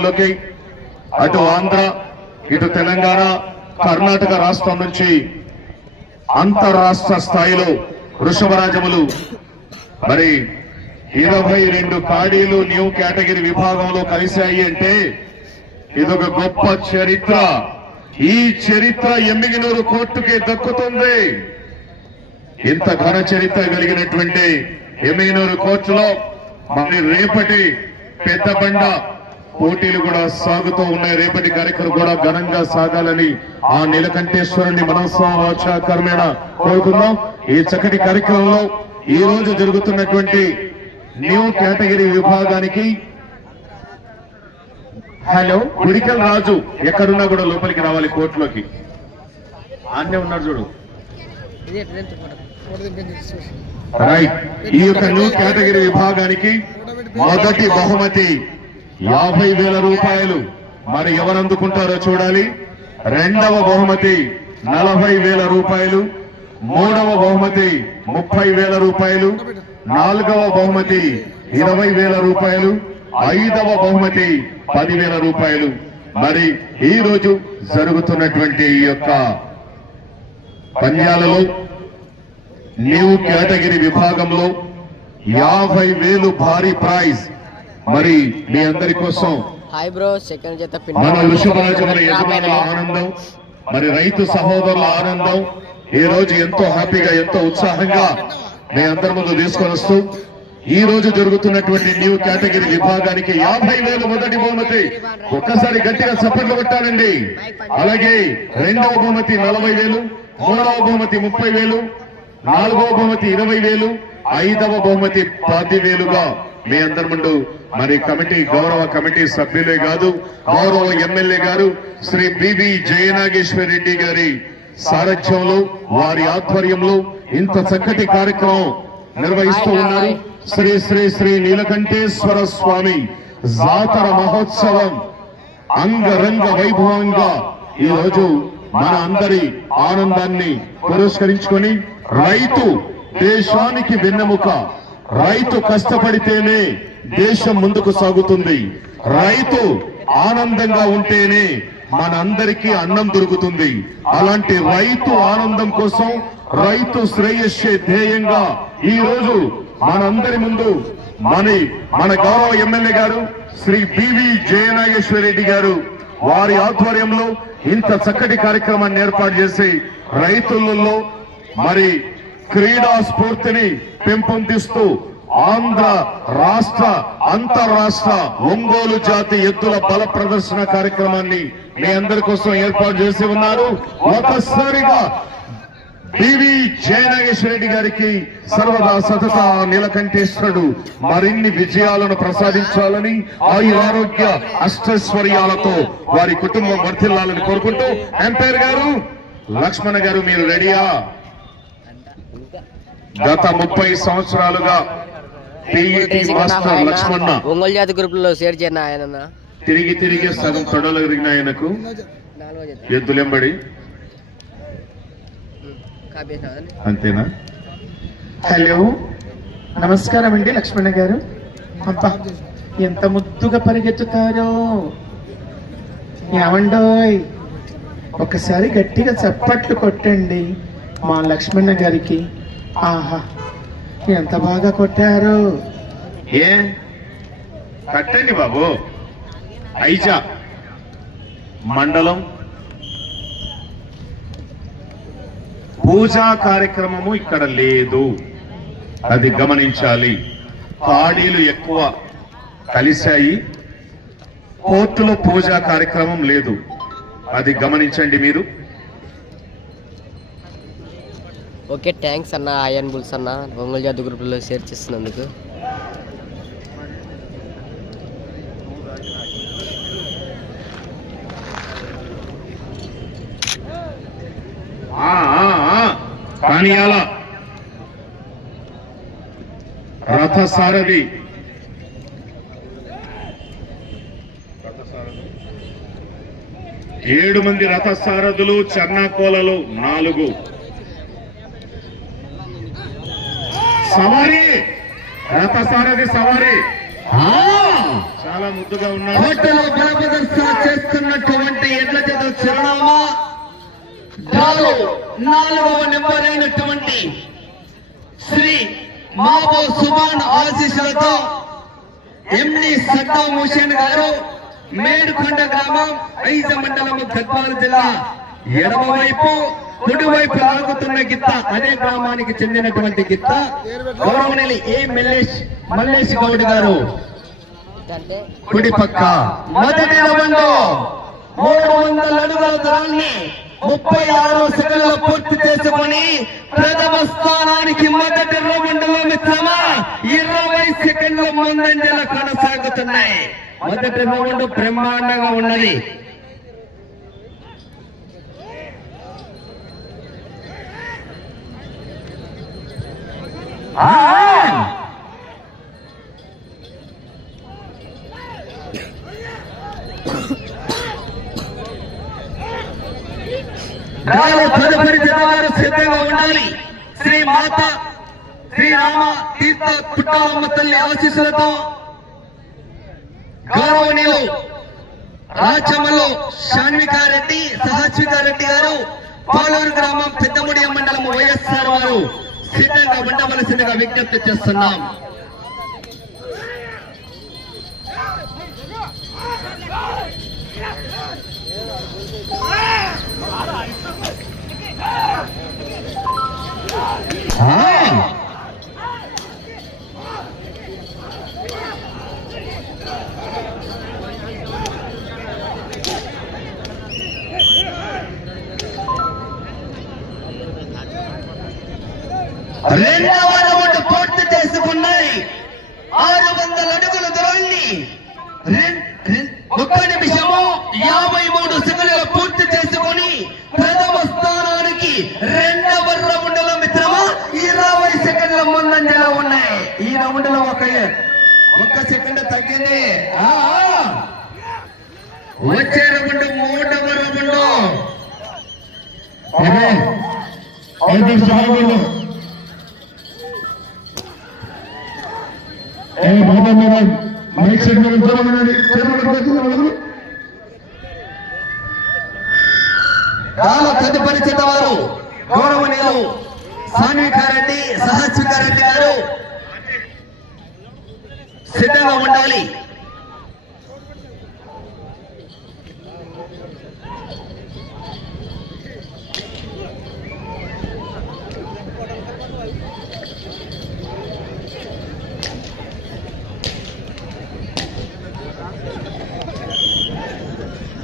లోకి అటు ఆంధ్ర ఇటు తెలంగాణ కర్ణాటక రాష్ట్రం నుంచి అంతరాష్ట్ర స్థాయిలో వృషభరాజములు. మరి ఇరవై రెండు కాడీలు న్యూ కేటగిరీ విభాగంలో కలిశాయి అంటే ఇదొక గొప్ప చరిత్ర. ఈ చరిత్ర ఎమ్మిగినూరు కోర్టుకే దక్కుతుంది. ఇంత ఘన చరిత్ర కలిగినటువంటి ఎమ్మిగినూరు కోర్టులో మరి రేపటి పెద్ద బండ పోటీలు కూడా సాగుతూ ఉన్నాయి. రేపటి కార్యక్రమం కూడా ఘనంగా సాగాలని ఆ నీలకంఠేశ్వరుని మనస్వాచ కోరుకుందాం. ఈ చక్కటి కార్యక్రమంలో ఈ రోజు జరుగుతున్నటువంటి న్యూ కేటగిరీ విభాగానికి హలో గుడికల్ రాజు ఎక్కడున్నా కూడా లోపలికి రావాలి కోర్టులోకి. ఆన్నే ఉన్నారు చూడు. రైట్ ఈ యొక్క న్యూ కేటగిరీ విభాగానికి మొదటి బహుమతి యాభై వేల రూపాయలు మరి ఎవరు అందుకుంటారో చూడాలి. రెండవ బహుమతి నలభై వేల రూపాయలు మూడవ బహుమతి ముప్పై వేల రూపాయలు నాలుగవ బహుమతి ఇరవై వేల రూపాయలు ఐదవ బహుమతి పదివేల రూపాయలు. మరి ఈ రోజు జరుగుతున్నటువంటి ఈ యొక్క పంద్యాలలో న్యూ కేటగిరీ విభాగంలో యాభై వేలు భారీ ప్రైజ్ మరి మీ అందరి కోసం హాయ్ బ్రో సెకండ్ చేత మన వృషభరాజుల యజమానుల ఆనందం మరి రైతు సహోదరుల ఆనందం ఈ రోజు ఎంతో హ్యాపీగా ఎంతో ఉత్సాహంగా మీ అందరి ముందు తీసుకొని వస్తూ ఈ రోజు జరుగుతున్నటువంటి న్యూ కేటగిరీ విభాగానికి యాభై వేలు మొదటి బహుమతి. ఒక్కసారి గట్టిగా చప్పట్లు కొట్టాలండి. అలాగే రెండవ బహుమతి నలభై వేలు మూడవ బహుమతి ముప్పై వేలు నాలుగవ బహుమతి ఇరవై వేలు ఐదవ బహుమతి పది వేలుగా మీ అందరి ముందు మరి కమిటీ గౌరవ కమిటీ సభ్యులే కాదు గౌరవ ఎమ్మెల్యే గారు శ్రీ బివి జయనాగేశ్వర రెడ్డి గారి సారథ్యంలో వారి ఆధ్వర్యంలో ఇంత చక్కటి కార్యక్రమం నిర్వహిస్తూ ఉన్నారు. శ్రీ శ్రీ శ్రీ నీలకంఠేశ్వర స్వామి జాతర మహోత్సవం అంగరంగ వైభవంగా ఈ రోజు మన అందరి ఆనందాన్ని పురస్కరించుకొని రైతు దేశానికి వెన్నెముక రైతు కష్టపడితేనే దేశం ముందుకు సాగుతుంది. రైతు ఆనందంగా ఉంటేనే మనందరికీ అన్నం దొరుకుతుంది. అలాంటి రైతు ఆనందం కోసం రైతు శ్రేయస్సే ధ్యేయంగా ఈ రోజు మనందరి ముందు మన మన గౌరవ ఎమ్మెల్యే గారు శ్రీ బివి జయనాగేశ్వర రెడ్డి గారు వారి ఆధ్వర్యంలో ఇంత చక్కటి కార్యక్రమాన్ని ఏర్పాటు చేసి రైతులలో మరి క్రీడా స్ఫూర్తిని పెంపొందిస్తూ ఆంధ్ర రాష్ట్ర అంతరాష్ట్ర ఒంగోలు జాతి ఎత్తుల బల ప్రదర్శన కార్యక్రమాన్ని మీ అందరి కోసం ఏర్పాటు చేసి ఉన్నారు. ఒకసారిగా బివి జయనాగేశ్వర రెడ్డి గారికి సర్వదా సతత నీలకంఠేశ్వరుడు మరిన్ని విజయాలను ప్రసాదించాలని ఆయు ఆరోగ్య అష్టైశ్వర్యాలతో వారి కుటుంబం వర్తిల్లాలని కోరుకుంటూ. ఎంపైర్ గారు లక్ష్మణ గారు మీరు రెడీయా? గత ముప్పై సంవత్సరాలుగా పిఈటి మాస్టర్ లక్ష్మణ ఒంగోలు జాతి గ్రూప్లో షేర్ చేయను ఆయన తిరిగి తిరిగి సగం తొడలు ఎరిగిన ఆయనకు ఎద్దులెంబడి. అంతేనా? హలో నమస్కారం అండి లక్ష్మణ గారు. అబ్బా ఎంత ముద్దుగా పరిగెత్తుతారో. ఏమండోయ్ ఒకసారి గట్టిగా చప్పట్లు కొట్టండి మా లక్ష్మణ గారికి. ఆహా ఎంత బాగా కొట్టారు? ఏ? కట్టండి బాబు. ఐజా. మండలం. పూజా కార్యక్రమము ఇక్కడ లేదు. అది గమనించాలి. పాడీలు ఎక్కువ కలిశాయి. కోర్టులో పూజా కార్యక్రమం లేదు. అది గమనించండి మీరు. ఓకే థ్యాంక్స్ అన్న అయన్ బుల్స్ అన్న. ఒంగోలు జాతి గ్రూప్లో షేర్ చేస్తున్నందుకు. ఆ, రథసారథి. ఏడు మంది రథసారథులు చెన్నాకోలలు నాలుగు. సవారీ. రథసారథి సవారీ. ఆ! చాలా ముద్దుగా ఉన్నాడు కోటలో బలప్రదర్శన చేస్తున్నటువంటి ఎడ్ల చేత చిరునామా. నాలుగవ నెంబర్ అయినటువంటి శ్రీ మాబో సుబాన్ ఆశీస్సులతో ఎండి సద్దాం హుసేన్ గారు మేడుకొండ గ్రామం ఐజ మండలం గద్వాల జిల్లా ఎడమ వైపు వైపు లాగుతున్న గిత్త అదే గ్రామానికి చెందినటువంటి గిత్త గౌరవనీయులు ఏ మల్లేష్ మల్లేష్ గౌడ్ గారు? కుడి పక్క మొదటి రౌండ్ మూడు వందల అడుగుల దూరాన్ని ముప్పై ఆరు సెకండ్లు పూర్తి చేసుకుని ప్రథమ స్థానానికి మొదటి రౌండ్లో మిత్రమా ఇరవై సెకండ్ల ముందంజల కొనసాగుతున్నాయి. మొదటి రౌండ్ బ్రహ్మాండంగా ఉన్నది. తదుపరి జనవారు సిద్ధంగా ఉండాలి. శ్రీ మాత శ్రీరామ తీర్థ పుట్టాలమ్మ తల్లి ఆశీస్సులతో గౌరవనీయులు రాచమ్మలో శాన్వికారెడ్డి సహస్వికారెడ్డి గారు పాలూరు గ్రామం పెద్దముడి మండలం వైఎస్ఆర్ వారు. సిద్ధంగా ఉండవలసిందిగా విజ్ఞప్తి చేస్తున్నాం Ah! రెండవ రౌండ్ పూర్తి చేసుకున్నాయి. ఆరు వందల అడుగుల దూరాన్ని ఒక్క నిమిషము యాభై మూడు సెకండ్లు పూర్తి చేసుకొని ప్రథమ స్థానానికి రెండవ రౌండ్లో మిత్రమా ఇరవై సెకండ్ల ముందంజలో ఉన్నాయి. ఈ రౌండ్లో ఒక ఒక్క సెకండ్ తగ్గింది. వచ్చే రౌండ్ మూడవ రౌండ్. అదే ఐదు సాగులు ఏ బాబా మీద మైక్ సెట్ మీద చూడమనండి చూడమని తదుపరిచిన వారు గౌరవనీయులు సాన్వికారెడ్డి సహస్వికారెడ్డి గారు. సిద్ధంగా ఉండాలి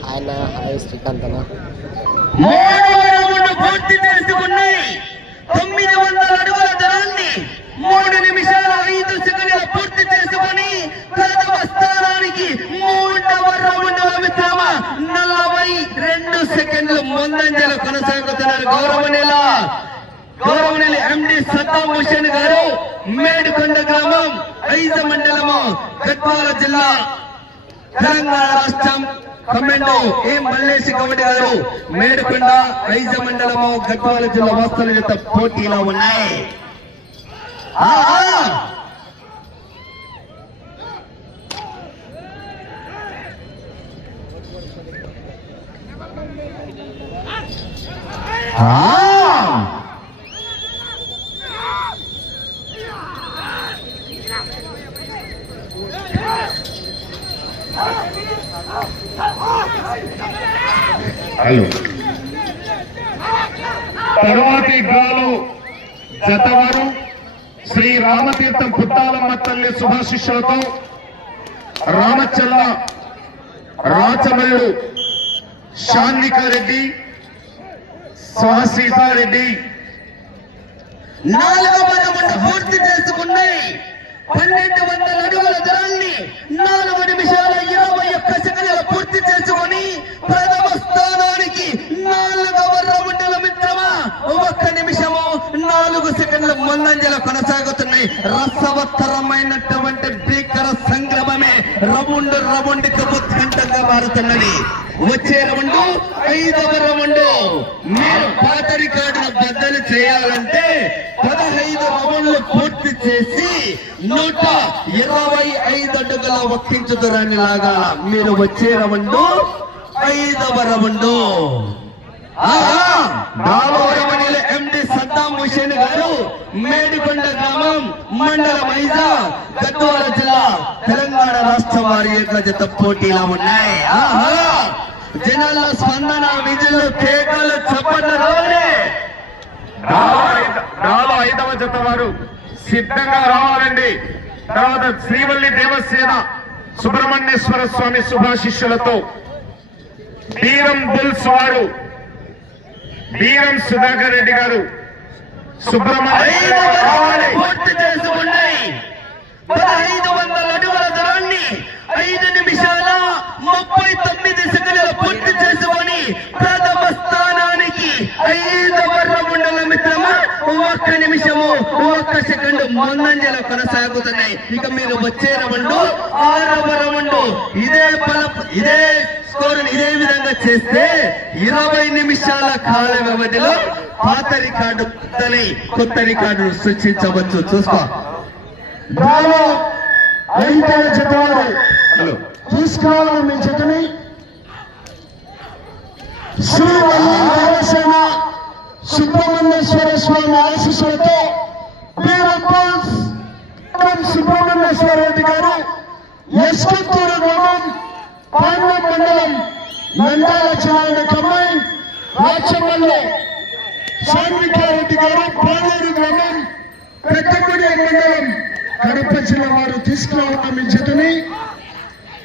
ఆయన హాయ్ పూర్తి చేసుకున్నాయి తొమ్మిది వందల అడుగుల దూరాన్ని మూడు నిమిషాల ఐదు సెకండ్ల పూర్తి చేసుకుని ప్రథమ స్థానానికి మూడవ రౌండ్ మిత్రమ నలభై రెండు సెకండ్లు ముందంజలు కొనసాగుతున్నారు. గౌరవనీయుల గౌరవనీయులు ఎండి సద్దాం హుసేన్ గారు మేడుకొండ గ్రామం ఐదు మండలము గద్వాల జిల్లా తెలంగాణ రాష్ట్రం కమెండో ఏ మల్లేసి కమిటీ గారు? మేడుకొండ ఐజ మండలము గద్వాల జిల్లా వాస్తవ చేత పోటీలో ఉన్నాయి. ఆ, ఆ. ఆ. కళ్ళు తరువాతి గాలు జతవారు శ్రీ రామతీర్థం పుత్తాలమ్మ తల్లి శుభాశిష్యులతో రామచల్ల రాచమల్లు శాంతికారెడ్డి సహసీతారెడ్డి నాలుగవ రౌండ్ పూర్తి చేసుకున్నాయి పన్నెండు వందల అడుగుల దూరాన్ని నాలుగు నిమిషాల ఇరవై ఒక్క సెకండ్ల పూర్తి చేసుకొని ప్రథమ స్థానానికి నాలుగవ రౌండ్ మిత్రమా ఒక్క నిమిషము నాలుగు సెకండ్ల కొనసాగుతున్నాయి. రసవత్తరమైనటువంటి భీకర సంగ్రమమే రౌండ్ రౌండ్కి ఉత్కంఠంగా మారుతున్నది. వచ్చే రౌండ్ ఐదవ రౌండ్. మీరు పాత రికార్డును బద్దలు చేయాలంటే పదహైదు రౌండ్లు పూర్తి చేసి నూట ఇరవై ఐదు అడుగుల ఒక్కించుదరాన్ని లాగా మీరు వచ్చే రౌండ్ ఐదవ రౌండ్. దామోదరమణిల ఎండి సద్దాం హుసేన్ గారు మేడికొండ గ్రామం మండల వైజా గద్వాల జిల్లా తెలంగాణ రాష్ట్ర వారి యొక్క జత పోటీలో ఉన్నాయి. ఆహా! జనాల స్పందన విజులు కేకలు చప్పట్లు రావాలి. నాలో ఐదవ జత వారు సిద్ధంగా రావాలండి. తర్వాత శ్రీవల్లి దేవసేన సుబ్రహ్మణ్యేశ్వర స్వామి శుభాశిష్యులతో బీరం బుల్స్ వారు బీరం సుధాకర్ రెడ్డి గారు సుబ్రహ్మణ్య పూర్తి చేసుకున్నాయి. పదహైదు వందల అడుగుల దూరాన్ని ఐదు నిమిషాల ముప్పై తొమ్మిది సెకండ్లు పూర్తి చేసుకొని ప్రథమ స్థానానికి ఐదవ రౌండ్ల మిత్రమా ఒక్క నిమిషము ఒక్క సెకండ్ ముందంజలో కొనసాగుతున్నాయి. ఇక మీరు వచ్చే రౌండ్ ఆరవ రౌండ్. ఇదే బల ఇదే స్కోర్ ఇదే విధంగా చేస్తే ఇరవై నిమిషాల కాల వ్యవధిలో పాత రికార్డు కొత్త రికార్డును సృష్టించవచ్చు. చూసుకో. బాలో ఐదవ తీసుకురావాలి మీ జతని శ్రీ వల్లి దేవసేన సుబ్రహ్మణ్యేశ్వర స్వామి ఆశీస్సులతో సుబ్రహ్మణ్యేశ్వర రెడ్డి గారు ఎస్కొత్తూరు గ్రామం పాండ్యం మండలం నందాల జిల్లా కమ్మాయి రాచమల్లి సాన్వికారెడ్డి గారు పాలేరు గ్రామం పెద్దగుడి మండలం కడప జిల్లా వారు తీసుకురావడం మీ జతని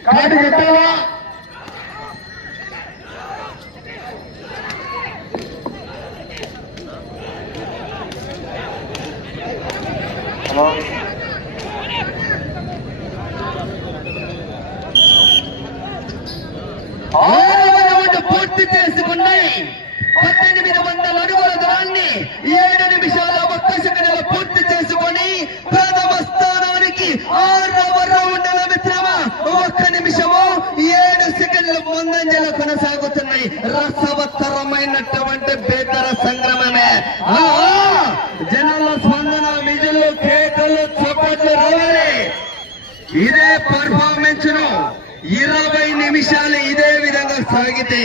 కాడి కట్టాలా ఆరవ రౌండ్ పూర్తి చేసుకున్నాయి. పద్దెనిమిది వందల అడుగుల దూరాన్ని ఏడు నిమిషాల ఒక్క సెకండ్ల పూర్తి చేసుకొని ప్రథమ స్థానానికి ఆరవ రౌండ్ల మిత్రమా ఒక్క నిమిషము ఏడు సెకండ్ల ముందంజలు కొనసాగుతున్నాయి రసవత్తరమైనటువంటి బేతర సంగ్రమమే ఆ, ఆ, జనాల స్పందన విజులు కేకలు చప్పట్లు రావాలి ఇదే పర్ఫార్మెన్స్ను ఇరవై నిమిషాలు ఇదే విధంగా సాగితే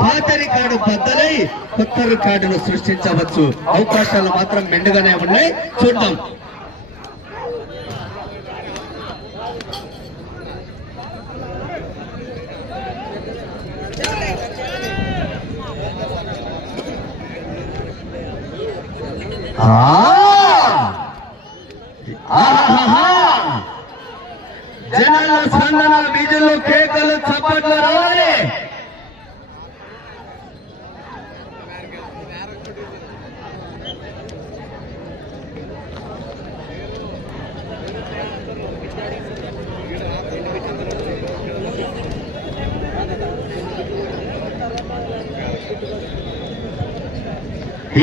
పాత రికార్డు బద్దలై కొత్త రికార్డును సృష్టించవచ్చు. అవకాశాలు మాత్రం మెండుగానే ఉన్నాయి. చూద్దాం. ఆ! జనాల స్పందన బీజులు కేకలు చప్పట్లు రావాలి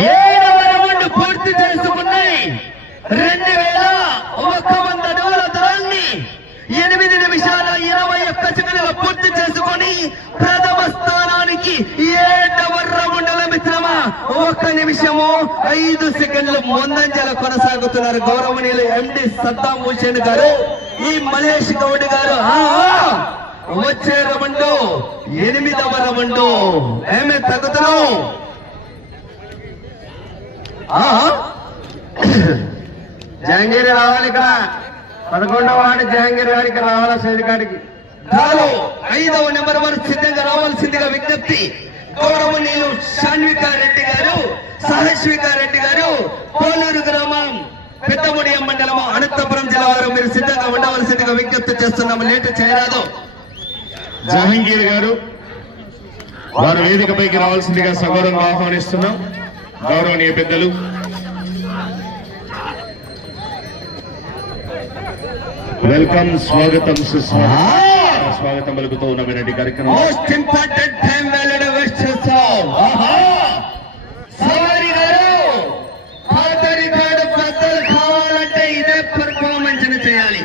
ఏడవ రౌండ్ పూర్తి చేసుకున్నాయి రెండు వేల ఒక్క వంద అడుగుల దూరాన్ని ఎనిమిది నిమిషాల ఇరవై ఒక్క సెకండ్లు పూర్తి చేసుకొని ప్రథమ స్థానానికి ఏడవ రౌండ్ల మిత్రమా ఒక్క నిమిషము ఐదు సెకండ్లు ముందంజల కొనసాగుతున్నారు గౌరవనీయులు ఎండి సద్దాం హుసేన్ గారు ఈ మల్లేష్ గౌడ్ గారు వచ్చే రౌండ్ ఎనిమిదవ రౌండ్. ఏమే తగ్గుతున్నాం ఆ? జహంగీర్ రావాలి ఇక్కడ. పదకొండవ వాడు జహంగీర్ గారికి రావాల్సింది కాడికి ఐదవ నెంబర్ వన్ సిద్ధంగా రావాల్సిందిగా విజ్ఞప్తి. గౌరవనీయులు షాన్వికా రెడ్డి గారు సహస్వికా రెడ్డి గారు పోలూరు గ్రామం పెద్దముడియం మండలం అనంతపురం జిల్లా వారు మీరు సిద్ధంగా ఉండవలసిందిగా విజ్ఞప్తి చేస్తున్నాము. లేటు చేయరాదు. జహంగీర్ గారు వారు వేదికపైకి రావాల్సిందిగా సగౌరవంగా ఆహ్వానిస్తున్నాం. గౌరవనీయ పెద్దలు. వెల్కమ్ స్వాగతం సుస్వాగతం. స్వాగతం పలుకుతూ ఉన్న కార్యక్రమం. మోస్ట్ ఇంపార్టెంట్ టైం వ్యాలిడ్ గారు పాత రికార్డు కావాలంటే ఇదే పర్ఫార్మెన్స్ చేయాలి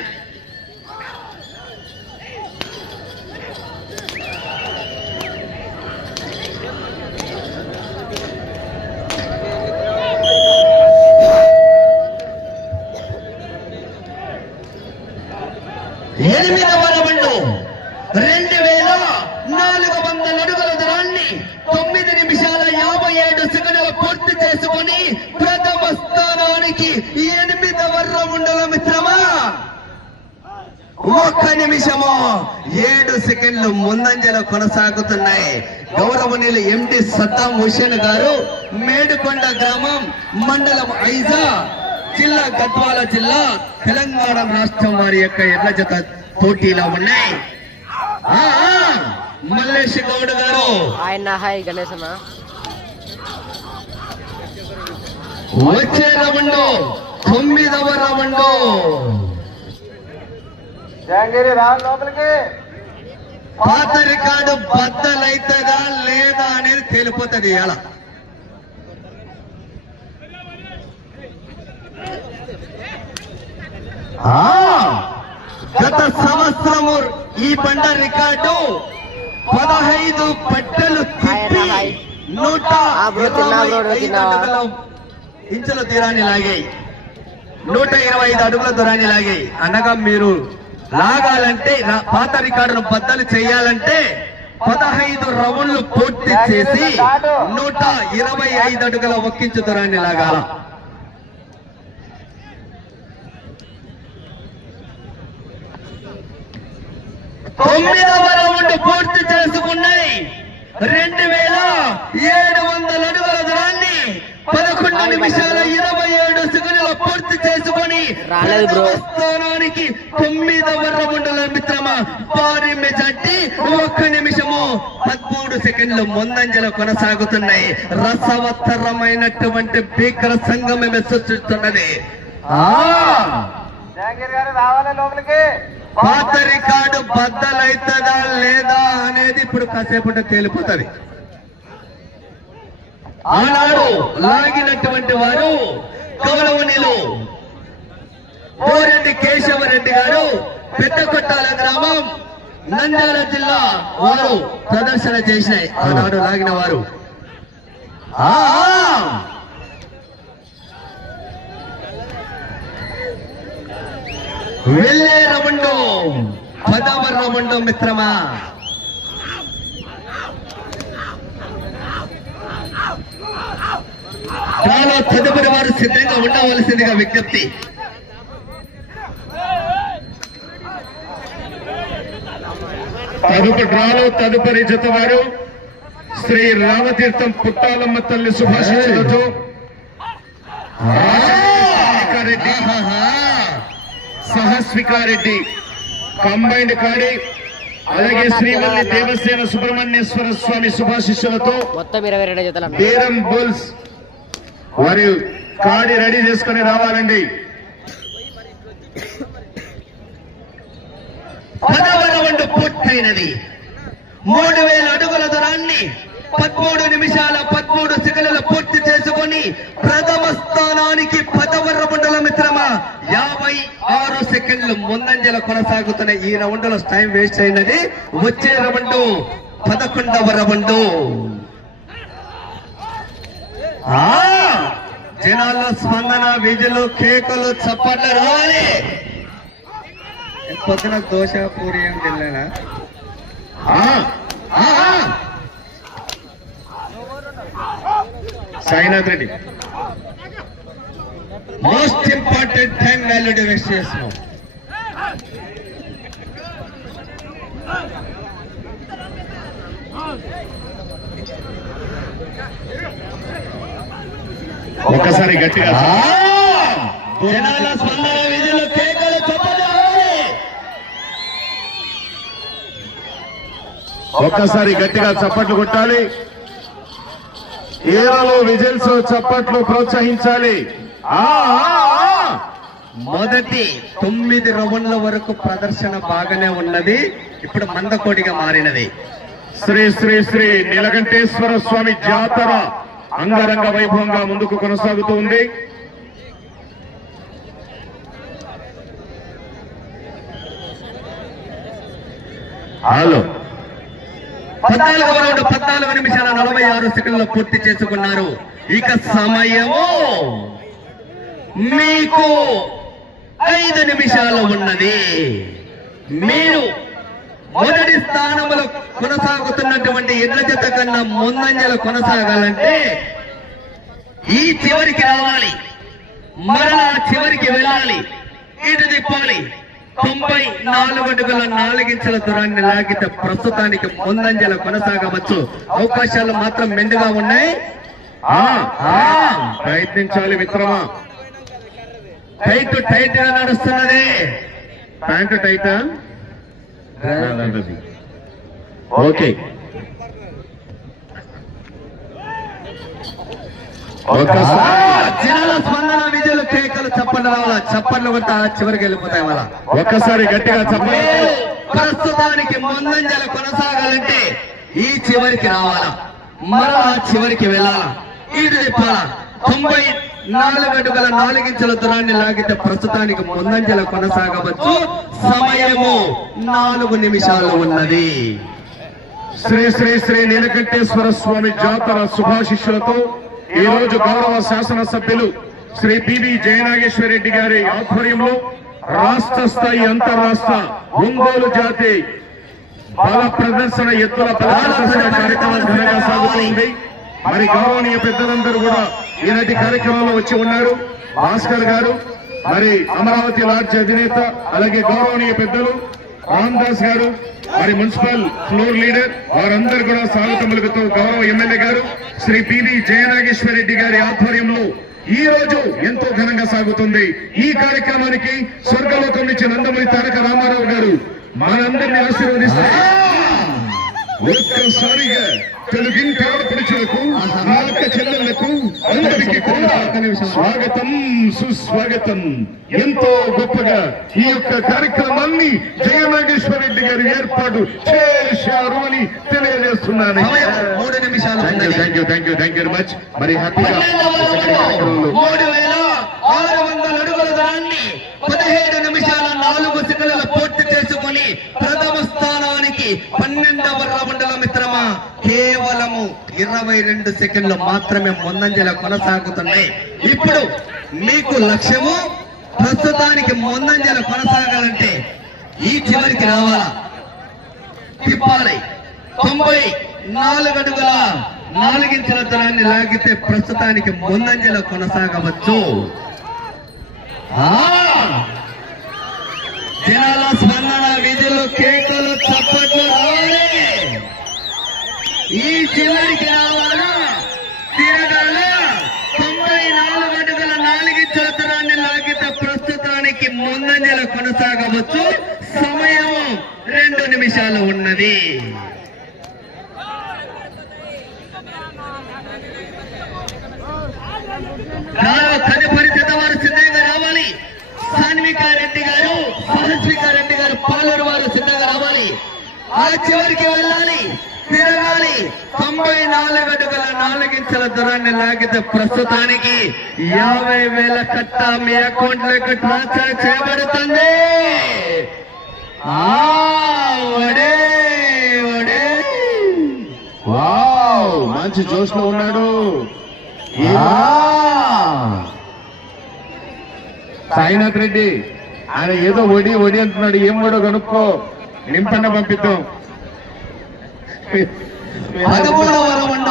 పద్నాలుగు వందల అడుగుల దూరాన్ని తొమ్మిది నిమిషాల యాభై ఏడు సెకండ్లు పూర్తి చేసుకొని ప్రథమ స్థానానికి ఎనిమిదవ రౌండ్ల మిత్రమా ఒక్క నిమిషము ఏడు సెకండ్లు ముందంజలో కొనసాగుతున్నాయి ఎండి సద్దాం హుసేన్ గారు మేడుకొండ గ్రామం మండలం ఐజా జిల్లా గద్వాల జిల్లా తెలంగాణ రాష్ట్రం వారి యొక్క ఎడ్ల జత పోటీలో ఉన్నాయి. మల్లేష్ గౌడ్ గారు. ఆయన హాయ్ గణేష్ అన్న వచ్చే రౌండ్ తొమ్మిదవ రావాలి లోపలికి. పాత రికార్డు బద్దలైతుందా లేదా అనేది తేలిపోతుంది ఇలా గత సంవత్సరము ఈ బండ రికార్డు పదహైదు పట్టెలు తిప్పి. నూట ఇంచుల తీరాన్ని లాగాయి. నూట ఇరవై ఐదు అడుగుల దూరాన్ని లాగాయి. అనగా మీరు లాగాలంటే పాత రికార్డును బద్దలు చేయాలంటే పదహైదు రౌండ్లు పూర్తి చేసి నూట ఇరవై ఐదు అడుగుల ఒక్కించు దూరాన్ని లాగాల. తొమ్మిదవ రౌండ్ పూర్తి చేసుకున్నాయి. రెండు వేల ఏడు వందల అడుగుల దూరాన్ని పదకొండు నిమిషాల ఇరవై సెకండ్ల పూర్తి చేసుకొని రాలేదు బ్రో. స్థానానికి తొమ్మిదవ రౌండ్ల మిత్రమా భారీ మెజార్టీ ఒక్క నిమిషము. పదమూడు సెకండ్లు ముందంజలో కొనసాగుతున్నాయి. రసవత్తరమైనటువంటి భీకర సంగమం సృష్టిస్తున్నది పాత రికార్డు బద్దలైతుందా లేదా అనేది ఇప్పుడు కాసేపటి తేలిపోతుంది. ఆనాడు లాగినటువంటి వారు గౌరవనీయులు పోరెడ్డి కేశవరెడ్డి గారు పెద్ద కొట్టాల గ్రామం నంద్యాల జిల్లా వారు ప్రదర్శన చేసినాయి. ఆనాడు లాగిన వారు. వెళ్ళే రమండం పదవ రమండం మిత్రమా? చాలా తదుపరి వారు సిద్ధంగా ఉండవలసిందిగా విజ్ఞప్తి. తదుపరి డ్రాలో తదుపరి జత వారు శ్రీ రామతీర్థం పుట్టాలమ్మ తల్లి సుభాషితులతో రెడ్డి సహస్వికారెడ్డి కంబైన్డ్ కాడి అలాగే శ్రీవల్లి దేవసేన సుబ్రహ్మణ్యేశ్వర స్వామి శుభాశిష్యులతో మొత్తం ఇరవై రెండు జతలు బీరం బుల్స్ వారి కాడి రెడీ చేసుకుని రావాలండి. పదవ రౌండ్ పూర్తయినది. మూడు వేల అడుగుల దూరాన్ని పదమూడు నిమిషాల పదమూడు సెకండ్లు పూర్తి చేసుకొని ప్రథమ స్థానానికి పదవ రౌండ్ల మిత్రమా యాభై ఆరు సెకండ్లు ముందంజల కొనసాగుతున్న ఈ రౌండ్లో టైం వేస్ట్ అయినది. వచ్చే రౌండ్ పదకొండవ రౌండ్. జనాల్లో స్పందన విజులు కేకులు చప్పట్లు రావాలి. పొద్దున దోశ పూరి ఏం తిన్నానా ఆ, Sainath Reddy most important time value divest చేస్తున్నాం ఒక్కసారి గట్టిగా ఒక్కసారి గట్టిగా చప్పట్లు కొట్టాలి. ఏరాలో విజిల్స్ చప్పట్లు ప్రోత్సహించాలి. ఆ, ఆ, ఆ. మొదటి తొమ్మిది రౌండ్ల వరకు ప్రదర్శన బాగానే ఉన్నది. ఇప్పుడు మందకోడిగా మారినది. శ్రీ శ్రీ శ్రీ నీలకంఠేశ్వర స్వామి జాతర. అంగరంగ వైభవంగా ముందుకు కొనసాగుతూ ఉంది. హలో. పద్నాలుగు రౌండ్ పద్నాలుగు నిమిషాల నలభై ఆరు సెకండ్లు పూర్తి చేసుకున్నారు. ఇక సమయము మీకు ఐదు నిమిషాలు ఉన్నది. మీరు మొదటి స్థానంలో కొనసాగుతున్నటువంటి ఎడ్ల జత కన్నా ముందంజలు కొనసాగాలంటే ఈ చివరికి రావాలి. మరలా చివరికి వెళ్ళాలి. ఇటు తిప్పాలి. తొంభై నాలుగు అడుగుల నాలుగించల దూరాన్ని లాగితే ప్రస్తుతానికి ముందంజల కొనసాగవచ్చు. అవకాశాలు మాత్రం మెండుగా ఉన్నాయి. ఆ, ఆ, ప్రయత్నించాలి మిత్రమా. టైట్ టైట్గా నడుస్తున్నది. ప్యాంటు టైటా? ఓకే. స్పందన విజయులు కేకలు చప్పట్లు రావాలా? చప్పట్లు కొట్టా చివరికి వెళ్ళిపోతాయి వాళ్ళ ఒక్కసారి గట్టిగా చెప్పండి. ప్రస్తుతానికి ముందంజల కొనసాగాలంటే ఈ చివరికి రావాలా? మరలా చివరికి వెళ్ళాలా? ఈడు తిప్పాలా తొంభై నాలుగు అడుగుల నాలుగించల దూరాన్ని లాగితే ప్రస్తుతానికి ముందంజల కొనసాగవచ్చు. సమయము నాలుగు నిమిషాలు ఉన్నది. శ్రీ శ్రీ శ్రీ నీలకంఠేశ్వర స్వామి జాతర శుభాశిష్యులతో ఈ రోజు గౌరవ శాసనసభ్యులు శ్రీ పివి జయనాగేశ్వరరెడ్డి గారి ఆధ్వర్యంలో రాష్ట్ర స్థాయి అంతర్రాష్ట్ర ఒంగోలు జాతి బల ప్రదర్శన ఎత్తుల ప్రదర్శన కార్యక్రమం ఘనంగా సాగుతుంది మరి గౌరవనీయ పెద్దలందరూ కూడా ఈనాటి కార్యక్రమంలో వచ్చి ఉన్నారు. భాస్కర్ గారు మరి అమరావతి లాడ్జ్ అధినేత అలాగే గౌరవనీయ పెద్దలు రామదాస్ గారు మరి మున్సిపల్ ఫ్లోర్ లీడర్ వారందరూ కూడా స్వాగతం పలుకుతూ గౌరవ ఎమ్మెల్యే గారు శ్రీ పివి జయనాగేశ్వర రెడ్డి గారి ఆధ్వర్యంలో ఈ రోజు ఎంతో ఘనంగా సాగుతుంది. ఈ కార్యక్రమానికి స్వర్గలోకం నుంచి నందమూరి తారక రామారావు గారు మనందరినీ ఆశీర్వదిస్తారు. ఒక్కసారిగా తెలుగింటి ఆడపడుచులకు నా అక్క చెల్లెళ్ళకు అందరికీ కూడా స్వాగతం సుస్వాగతం. ఎంతో గొప్పగా ఈ యొక్క కార్యక్రమాన్ని జయనాగేశ్వర రెడ్డి గారు ఏర్పాటు చేశారు అని తెలియజేస్తున్నాను. మూడు నిమిషాలు థ్యాంక్ యూ ఉన్నది thank you thank you thank you very much మరి హ్యాపీగా మూడు వేల ఆరు వందల అడుగుల దాన్ని పదిహేడు నిమిషాల నాలుగు సెకండ్ల పూర్తి చేసుకొని ప్రథమ స్థానానికి పన్నెండవ కేవలము ఇరవై రెండు సెకండ్లు మాత్రమే ముందంజల కొనసాగుతున్నాయి ఇప్పుడు మీకు లక్ష్యము ప్రస్తుతానికి ముందంజల కొనసాగాలంటే ఈ చివరికి రావాలా? తిప్పాలి. తొంభై నాలుగు అడుగుల నాలుగించిన తరాన్ని లాగితే ప్రస్తుతానికి ముందంజల కొనసాగవచ్చు. జనాల స్పందన విధులు కేకలు చప్పట్లు ఈ చివరికి రావాలా? తిరగాల? తొంభై నాలుగు అడుగుల నాలుగు చోతరాన్ని లాగితే ప్రస్తుతానికి ముందంజల కొనసాగవచ్చు. సమయం రెండు నిమిషాలు ఉన్నది. రావ తదుపరి వారు సిద్ధంగా రావాలి. సాన్వికారెడ్డి గారు సహస్వికారెడ్డి గారు పాలూరు వారు సిద్ధంగా రావాలి. ఆ చివరికి వెళ్ళాలి. తిరగాలి తొంభై నాలుగు అడుగుల నాలుగించల దూరాన్ని లాగితే ప్రస్తుతానికి యాభై వేల కట్ట మీ అకౌంట్లోకి ట్రాన్స్ఫర్ చేయబడుతుంది. మంచి జోష్లో ఉన్నాడు. సాయినాథ్ రెడ్డి ఆయన ఏదో ఒడి ఒడి అంటున్నాడు. ఏం ఒడో కనుక్కో. నింపన్న పంపిద్దాం. పదమూడవ రౌండ్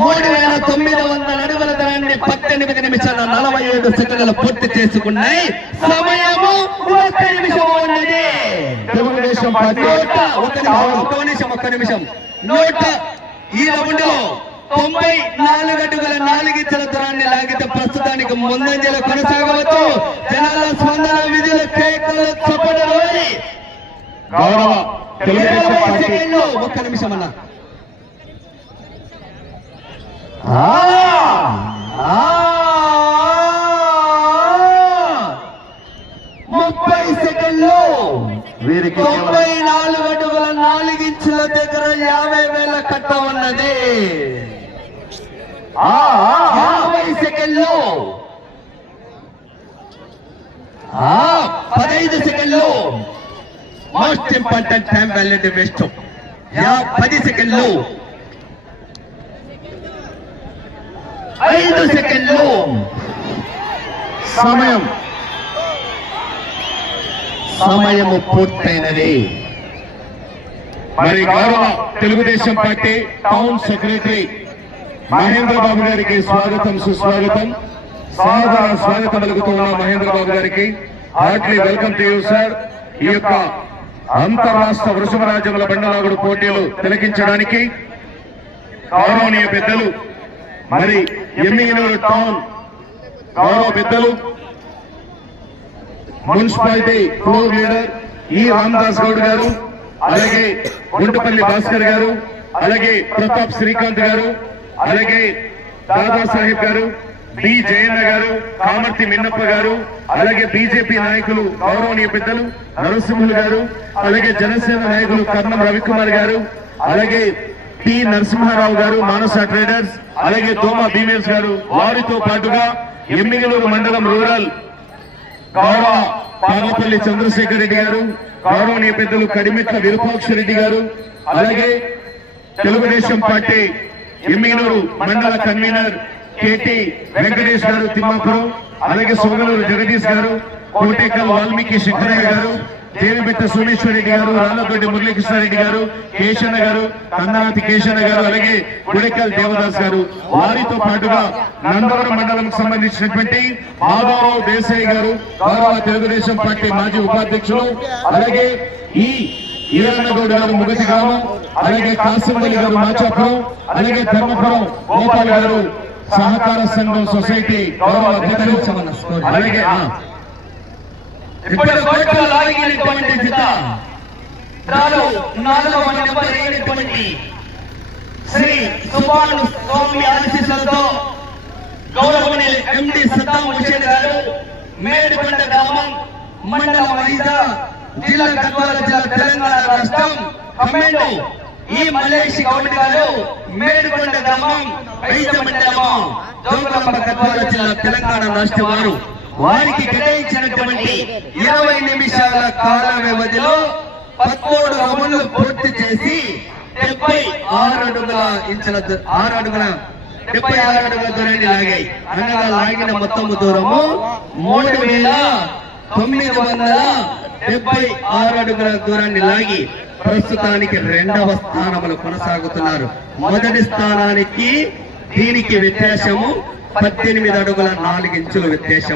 మూడు వేల తొమ్మిది వందల అడుగుల దాన్ని పద్దెనిమిది నిమిషాల నలభై ఐదు సెకండ్లు పూర్తి చేసుకున్నాయి. సమయము ఒక్క నిమిషం ఉన్నది. తెలుగుదేశం పార్టీ ఒక్క నిమిషం ఒక్క నిమిషం ఒక్క నిమిషం. నూట ఈ రౌండ్ తొంభై నాలుగు అడుగుల నాలుగించల దూరాన్ని లాగితే ప్రస్తుతానికి ముందంజలో కొనసాగవచ్చు. జనాల స్పందన విధుల కేకలు చప్పట్లు గౌరవ తెలుగుదేశం పార్టీ ఒక్క నిమిషం అన్న ముప్పై సెకండ్లు వీరికి తొంభై నాలుగు అడుగుల నాలుగించుల దగ్గర యాభై వేల కట్ట ఉన్నది యాభై సెకండ్లు. ఆ, పదహైదు సెకండ్లు. Most important time valid waste పది సెకండ్లు. ఐదు సెకండ్లు. సమయం. సమయము పూర్తయినది. మరి గౌరవ Telugu Desam party town secretary Mahendra Babu గారికి స్వాగతం సుస్వాగతం. సాధారణ స్వాగతం పలుకుతున్న మహేంద్ర బాబు గారికి heartly welcome to you sir. ఈ యొక్క అంతర్రాష్ట్ర వృషభరాజ్యముల బండలాగుడు పోటీలు తిలకించడానికి గౌరవనీయ పెద్దలు మరి ఎమ్మిగనూరు టౌన్ గౌరవ పెద్దలు మున్సిపాలిటీ ఫ్లోర్ లీడర్ ఈ రామదాస్ గౌడ్ గారు అలాగే గుంటపల్లి భాస్కర్ గారు అలాగే ప్రతాప్ శ్రీకాంత్ గారు అలాగే దాదాసాహెబ్ గారు బి జయన్న గారు కామర్తి మిన్నప్ప గారు అలాగే బీజేపీ నాయకులు గౌరవనీయ పెద్దలు నరసింహులు గారు అలాగే జనసేన నాయకులు కర్ణం రవికుమార్ గారు అలాగే పి నరసింహారావు గారు మానస ట్రేడర్స్ అలాగే తోమా భీమేష్ గారు వారితో పాటుగా ఎమ్మిగలూరు మండలం రూరల్ గౌరవ పార్లపల్లి చంద్రశేఖర్ రెడ్డి గారు గౌరవనీయ పెద్దలు కడిమెట్ల విరూపాక్ష రెడ్డి గారు అలాగే తెలుగుదేశం పార్టీ ఎమ్మిగలూరు మండల కన్వీనర్ కేటి వెంకటేష్ గారు తిమ్మాపురం అలాగే సోగలూరు జగదీష్ గారు కోటేకల్ వాల్మీకి శంకరయ్య గారు దేవిబెట్ట సోమేశ్వర రెడ్డి గారు రాళ్ళతోటి మురళీకృష్ణారెడ్డి గారు కేశన్న గారు కందనాథి కేశన్న గారు అలాగే గుడెకల్ దేవదాస్ గారు. వారితో పాటుగా నందవరం మండలంకు సంబంధించినటువంటి మాధవరావు దేశాయ్ గారు గౌరవ తెలుగుదేశం పార్టీ మాజీ ఉపాధ్యక్షులు అలాగే ఈ ఈరన్నగౌడ్ గారు ముగతి గ్రామం అలాగే కాసిమల్లి గారు మాచాపురం అలాగే ధర్మపురం గోపాల్ గారు సహకార సంఘం సొసైటీ గౌరవ అధ్యక్షులు అలాగే ఇప్పుడు కోర్టులో లాగినటువంటి జిత. డ్రాలో నాలుగవ నెంబర్ అయినటువంటి శ్రీ స్వామి ఆశీస్సులతో గౌరవనీయ ఎండి హుసేన్ గారు గ్రామం మండలం వైజా జిల్లా గద్వాల జిల్లా తెలంగాణ రాష్ట్రం. కమెండు ఈ మలేషి గౌడ్ గారు మేడికొండ గ్రామం తెలంగాణ రాష్ట్ర వారు వారికి కేటాయించినటువంటి ఇరవై నిమిషాల కాల వ్యవధిలో పదమూడు అమలు పూర్తి చేసి డెబ్బై ఆరు అడుగుల ఇంచుల ఆరు అడుగుల డెబ్బై ఆరు అడుగుల దూరాన్ని లాగాయి. అనగా లాగిన మొత్తము దూరము మూడు వేల తొమ్మిది వందల డెబ్బై ఆరు అడుగుల దూరాన్ని లాగి ప్రస్తుతానికి రెండవ స్థానములు కొనసాగుతున్నారు. మొదటి స్థానానికి దీనికి వ్యత్యాసము పద్దెనిమిది అడుగుల నాలుగు ఇంచుల వ్యత్యాసం